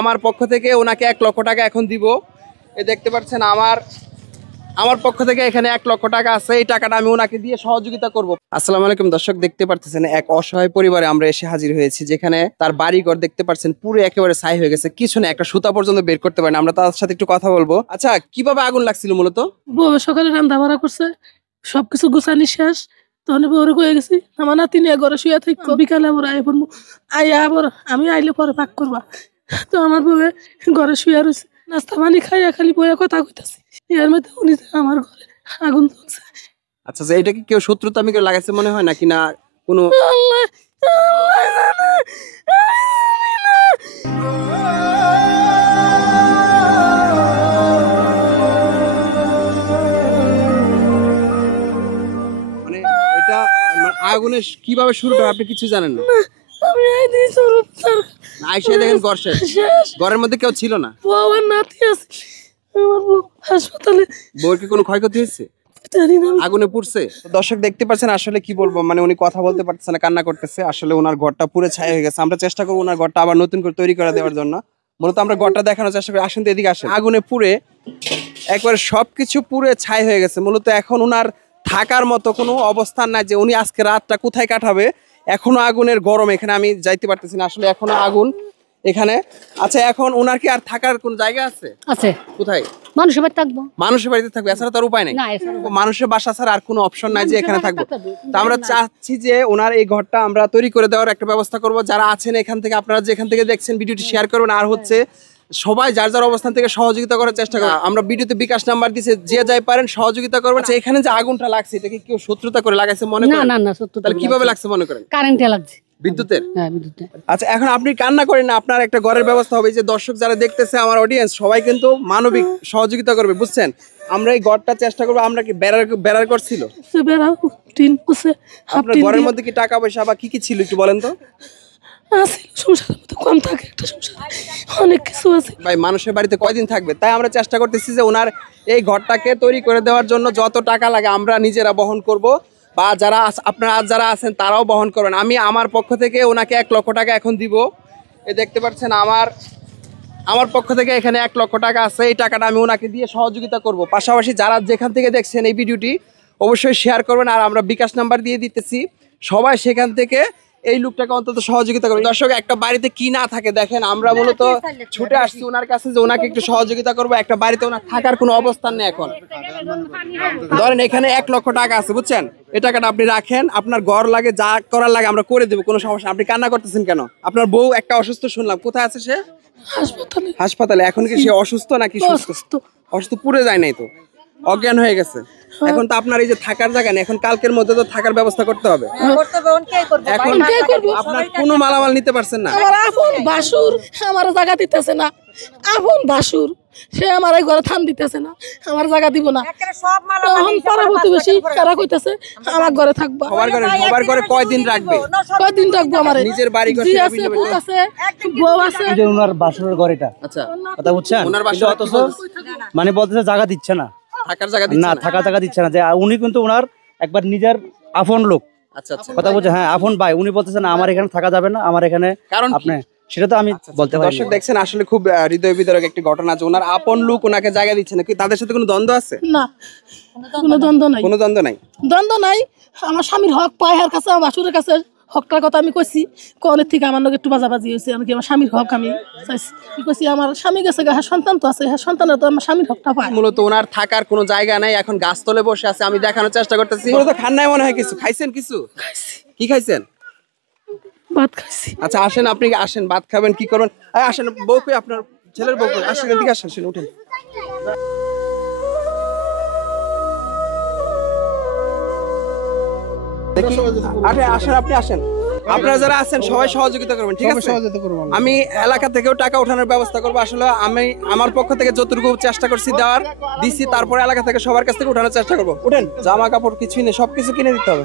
আমার পক্ষ থেকে ওনাকে 1 লক্ষ টাকা এখন দিব। এই দেখতে পাচ্ছেন আমার পক্ষ থেকে এখানে 1 লক্ষ টাকা আছে। এই টাকাটা আমি ওনাকে দিয়ে সহযোগিতা করব। আসসালামু আলাইকুম দর্শক, দেখতে পাচ্ছেন এক অসহায় পরিবারে আমরা এসে হাজির হয়েছি, যেখানে তার বাড়িঘর দেখতে পাচ্ছেন পুরো একেবারে ছাই হয়ে গেছে, কিছু না একটা সুতা পর্যন্ত বের করতে পারে না। আমরা তার সাথে একটু কথা বলবো। আচ্ছা, কিভাবে আগুন লাগছিল মূলত? সকালে রান্না বাড়া করছে, সবকিছু গুছানি শেষ, তখন বউরে কয়ে গেছি আমার নাতি নিয়ে ঘরে শুয়ে থাকবো, বিকালে আবার আই পড়বো, আইয়া আবার আমি আইলে পরে পাক করবা। তো আমার বউয়ে ঘরে শুয়ে রয়েছে, নাস্তা পানি খাইয়া খালি বইয়া কথা কইতাছি, এর মধ্যে উনি আমার ঘরে আগুন ধরছে। আচ্ছা, এটা কি কেউ শত্রুতা আমি কেউ লাগাইছে মনে হয় নাকি না কোনো? আল্লাহ আল্লাহ জানে, মানে এটা আগুনের কিভাবে শুরুটা আপনি কিছু জানেন না? আমি আই দিই সরব স্যার, আইসা দেখেন ঘর শেষ, ঘরের মধ্যে কেউ ছিল না, বউ আর নাতি আছে, আমার বউ হাসপাতালে। বউর কি কোনো ক্ষয়ক্ষতি হয়েছে? জানি না। আগুনে পুড়ছে। দর্শক দেখতে পাচ্ছেন, আসলে কি বলবো, মানে উনি কথা বলতে পারতেছে না, কান্না করতেছে। আসলে ওনার ঘরটা পুরো ছাই হয়ে গেছে। আমরা চেষ্টা করবো ওনার ঘরটা আবার নতুন করে তৈরি করে দেওয়ার জন্য। মূলত আমরা ঘরটা দেখানোর চেষ্টা করি। আসেন তো, এদিকে আসেন। আগুনে পুড়ে একবারে সবকিছু পুড়ে ছাই হয়ে গেছে। মূলত এখন ওনার থাকার মতো কোনো অবস্থান নাই যে উনি আজকে রাতটা কোথায় কাটাবে। এখনো আগুনের গরম, এখানে আমি যাইতে পারতেছি না, আসলে এখনো আগুন এখানে। আচ্ছা, এখন ওনার কি আর থাকার কোন জায়গা আছে? আছে। কোথায়? মানুষের বাড়ি থাকবো। মানুষের বাড়িতে থাকবে, এছাড়া তার উপায় নেই। মানুষের বাসা ছাড়া আর কোনো অপশন নাই যে এখানে থাকবো। তা আমরা চাচ্ছি যে ওনার এই ঘরটা আমরা তৈরি করে দেওয়ার একটা ব্যবস্থা করব। যারা আছেন এখান থেকে, আপনারা যেখান থেকে দেখছেন ভিডিওটি শেয়ার করবেন, আর হচ্ছে সবাই যার যার অবস্থান থেকে সহযোগিতা করার চেষ্টা করবেন। আমরা ভিডিওতে বিকাশ নাম্বার দিয়েছে, যে যাই পারেন সহযোগিতা করবেন। আচ্ছা, এখানে যে আগুনটা লাগছে এটা কি কেউ শত্রুতা করে লাগাইছে মনে করেন? না না, সত্য। তাহলে কিভাবে লাগছে মনে করেন? কারেন্টে লাগছে। বিদ্যুতের? হ্যাঁ, বিদ্যুতের। আচ্ছা, এখন আপনি কান্না করেন না, আপনার একটা ঘরের ব্যবস্থা হবে। যে দর্শক যারা দেখতেছে, আমার অডিয়েন্স সবাই কিন্তু মানবিক সহযোগিতা করবে, বুঝছেন? আমরা এই ঘরটা চেষ্টা করবো। আমরা কি বেড়ার করছিল আপনার ঘরের মধ্যে কি টাকা পয়সা বা কি কি ছিল একটু বলেন তো? সংসারের মধ্যে কম থাকে, একটা সংসার অনেক কিছু আছে ভাই। মানুষের বাড়িতে কয়দিন থাকবে? তাই আমরা চেষ্টা করতেছি যে ওনার এই ঘরটাকে তৈরি করে দেওয়ার জন্য যত টাকা লাগে আমরা নিজেরা বহন করব, বা যারা আপনারা যারা আছেন তারাও বহন করবেন। আমি আমার পক্ষ থেকে ওনাকে 1 লক্ষ টাকা এখন দিব। এই দেখতে পাচ্ছেন আমার পক্ষ থেকে এখানে 1 লক্ষ টাকা আছে। এই টাকাটা আমি ওনাকে দিয়ে সহযোগিতা করব। পাশাপাশি যারা যেখান থেকে দেখছেন এই ভিডিওটি অবশ্যই শেয়ার করবেন, আর আমরা বিকাশ নাম্বার দিয়ে দিতেছি, সবাই সেখান থেকে এই লোকটাকে অন্তত সহযোগিতা করবেন। দর্শক, একটা বাড়িতে কি না থাকে দেখেন, আমরা মূলত ছুটে আসছি ওনার কাছে যে ওনাকে একটু সহযোগিতা করবো। একটা বাড়িতে ওনার থাকার কোনো অবস্থান নেই এখন। ধরেন এখানে 1 লক্ষ টাকা আছে, বুঝছেন? এই টাকাটা আপনি রাখেন, আপনার ঘর লাগে যা করার লাগে আমরা করে দেবো, কোনো সমস্যা। আপনি কান্না করতেছেন কেন? আপনার বউ একটা অসুস্থ শুনলাম, কোথায় আছে সে? হাসপাতালে। এখন কি সে অসুস্থ নাকি সুস্থ? অসুস্থ, পুড়ে যায় নাই তো, অজ্ঞান হয়ে গেছে। এখন তো আপনার এই যে থাকার জায়গা নেই, এখন কালকের মধ্যে তো থাকার ব্যবস্থা করতে হবে। এখন আপনার কোনো মালামাল নিতে পারছেন না। আমার আপন বাসুর আমার জায়গা দিতেছে না, আপন বাসুর সে আমার এই ঘরে থান দিতেছে না, আমার জায়গা দিব না। তখন পাড়া প্রতিবেশী তারা কইতেছে আমার ঘরে থাকবা। সবার ঘরে কয়দিন রাখবে? কয়দিন রাখবো? আমার নিজের বাড়ি ঘর আছে, ভূত আছে, বউ আছে। এই যে ওনার বাসরের ঘর এটা। আচ্ছা, কথা বুঝছেন? ওনার বাসা কিন্তু অথচ মানে বলতেছে জায়গা দিচ্ছে না, থাকার জায়গা দিচ্ছে না না। থাকার জায়গা দিচ্ছে না। যে উনি কিন্তু ওনার একবার নিজের আপন লোক। আচ্ছা আচ্ছা, কথা বলছে, হ্যাঁ আপন ভাই। উনি বলতেছে না আমার এখানে থাকা যাবে না, আমার এখানে কারণ আপনি, সেটা তো আমি বলতে পারি। দর্শক দেখছেন, আসলে খুব হৃদয় বিদারক একটি ঘটনা যে ওনার আপন লোক ওনাকে জায়গা দিচ্ছে না। কি তাদের সাথে কোনো দ্বন্দ্ব আছে? না, কোনো দ্বন্দ্ব নাই, কোনো দ্বন্দ্ব নাই। দ্বন্দ্ব নাই। আমার স্বামীর হক পায় হার কাছে, আমার বাসুরের কাছে হকটার কথা আমি কইছি। কোনের থেকে আমার লোক একটু বাজাবাজি হয়েছে, আমি আমার স্বামীর হক আমি চাইছি। কি কইছি, আমার স্বামী গেছে, হ্যাঁ সন্তান তো আছে, হ্যাঁ সন্তানের তো আমার স্বামীর হকটা পায়। মূলত ওনার থাকার কোনো জায়গা নাই, এখন গাছতলে বসে আছে। আমি দেখানোর চেষ্টা করতেছি। মূলত খান নাই মনে হয় কিছু খাইছেন? কিছু কি খাইছেন? ভাত খাইছি। আচ্ছা, আসেন, আপনি আসেন, ভাত খাবেন, কি করবেন? আসেন, বউ কই আপনার? ছেলের বউ কই? আসেন, এদিকে আসেন, উঠেন। দেখি, আসেন, আপনি আসেন। আপনারা যারা আছেন সবাই সহযোগিতা করবেন, ঠিক আছে? আমি এলাকা থেকেও টাকা উঠানোর ব্যবস্থা করবো। আসলে আমি আমার পক্ষ থেকে যতটুকু চেষ্টা করছি দেওয়ার দিচ্ছি, তারপরে এলাকা থেকে সবার কাছ থেকে উঠানোর চেষ্টা করবো। উঠেন, জামা কাপড় কিছুই নেই, সবকিছু কিনে দিতে হবে।